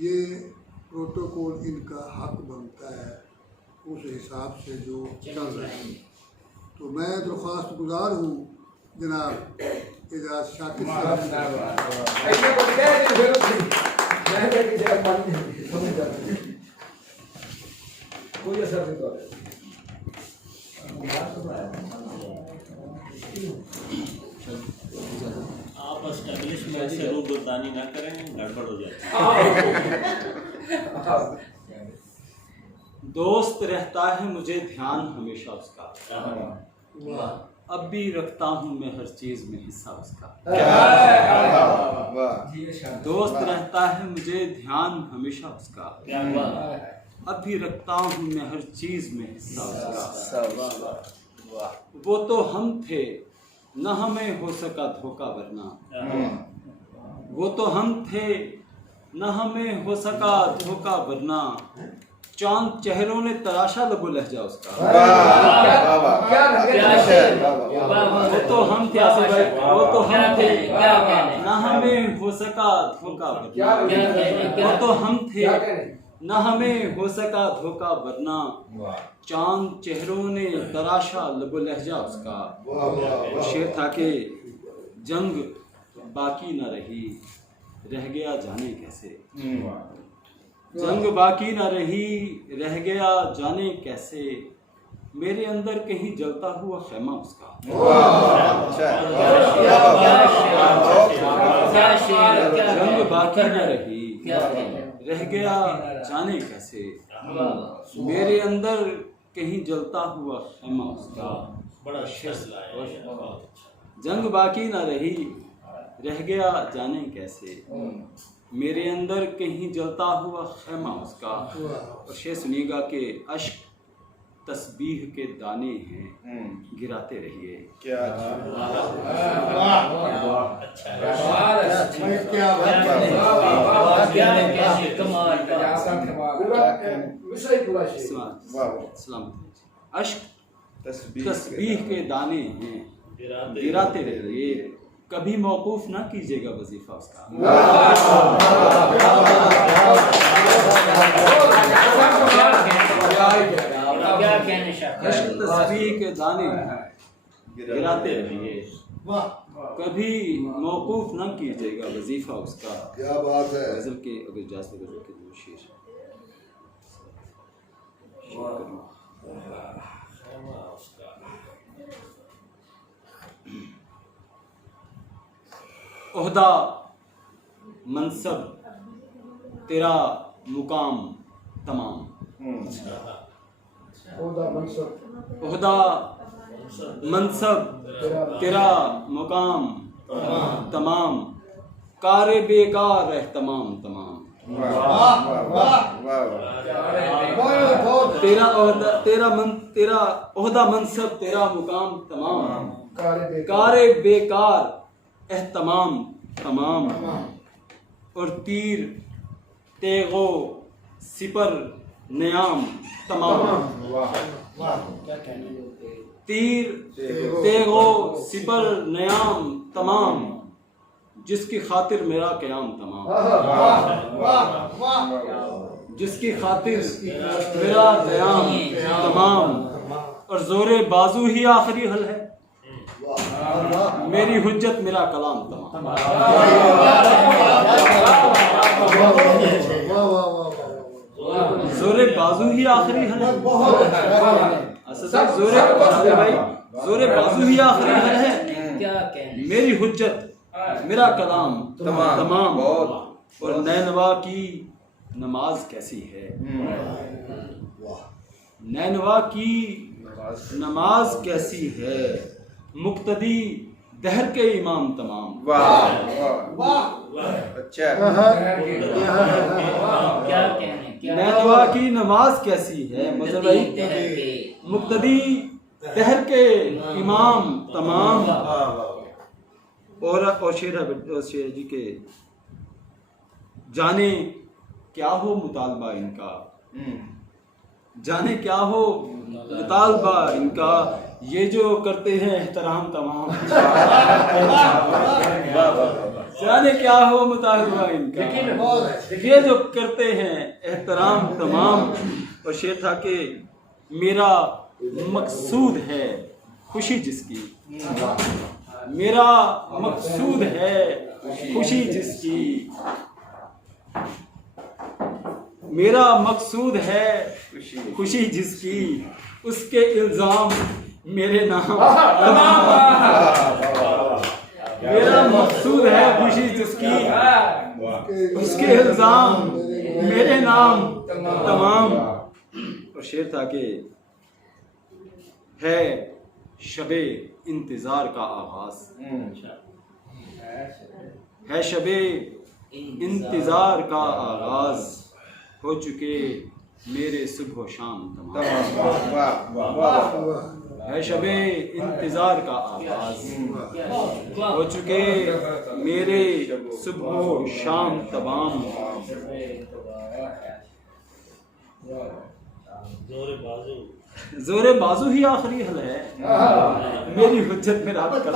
ये प्रोटोकॉल इनका हक बनता है उस हिसाब से जो चल रहा है। तो मैं दरख्वास्त गुजार हूँ जनाब एजाज शाकिर कोई असर नहीं कर आप एस्टेब्लिशमेंट से रूबरदानी ना करें, गड़बड़ हो जाती है। दोस्त रहता है मुझे ध्यान हमेशा उसका, अब भी रखता हूँ मैं हर चीज में हिस्सा उसका। दोस्त रहता है मुझे ध्यान हमेशा उसका, अब भी रखता हूँ मैं हर चीज में हिस्सा उसका। वो तो हम थे न हमें हो सका धोखा वरना, वो तो हम थे न हमें हो सका धोखा वरना, चांद चेहरों ने तराशा लबो लहजा उसका। वो तो हम थे आसिफ भाई, वो तो हम थे न हमें हो सका धोखा वरना, वो तो हम थे न हमें हो सका धोखा वरना, चांद चेहरों ने तराशा लबो लहजा उसका। और शेर था कि जंग बाकी न रही रह गया जाने कैसे, जंग बाकी न रही रह गया जाने कैसे, मेरे अंदर कहीं जलता हुआ खेमा उसका। जंग बाकी न रही रह गया जाने कैसे, मेरे अंदर कहीं जलता हुआ खेमा उसका। बड़ा शेर है। जंग बाकी न रही रह गया जाने कैसे, मेरे अंदर कहीं जलता हुआ खेमा उसका। और शेर सुनिएगा कि अश्क तस्बीह के दाने हैं गिराते रहिए। क्या अश्क तस्बीह के दाने हैं गिराते रहिए, कभी मौकूफ ना कीजिएगा वजीफा उसका। अश्क तस्बीह के दाने गिराते रहिए, कभी मौकूफ ना कीजिएगा वजीफा उसका। क्या बात है। गजल के अगर इजाजत गजल के दो शेर ओहदा मनसब तेरा मुकाम तमाम, ओहदा मनसब तेरा मुकाम तमाम, कारे बेकार रह तमाम तमाम। तेरा ओहदा मनसब तेरा मुकाम तमाम, कारे बेकार एहतमाम तमाम। और तीर तेगो सिपर नियाम तमाम, तीर तेगो सिपर नियाम तमाम, जिसकी खातिर मेरा क़याम तमाम, जिसकी खातिर मेरा क़याम तमाम। और जोरे बाजू ही आखिरी हल है, मेरी हुज्जत मेरा कलाम तमाम। जोरे बाजू ही आखिरी हल है, जोरे बाजू ही आखिरी हल है, मेरी हुज्जत मेरा कलाम तमाम। और नैनवा की नमाज कैसी है, नैनवा की नमाज कैसी है, मुक्तदी दहर के इमाम तमाम। अच्छा, नैनवा की नमाज कैसी है मतलब भाई, मुक्तदी दहर के इमाम तमाम। और शेर जी के जाने क्या हो मुतालबा इनका, जाने क्या हो मुतालबा इनका, ये जो करते हैं एहतराम तमाम। जाने क्या हो मुताहिद हुआ इनका। ये जो करते हैं एहतराम तमाम, और शेर था कि मेरा मकसूद है खुशी जिसकी, मेरा मकसूद है खुशी जिसकी, मेरा मकसूद है खुशी जिसकी, उसके इल्जाम मेरे नाम मेरा मकसूद है खुशी जिसकी, उसके इल्जाम मेरे नाम तमाम। और शेर था कि है शबे इंतजार का आगाज, है शबे इंतजार का आगाज, हो चुके मेरे सुबह शाम तमाम। है शबे इंतजार का आगाज, हो चुके मेरे सुबह शाम तमाम। जोरे बाजू ही आखिरी हल है, मेरी हुज्जत में रात का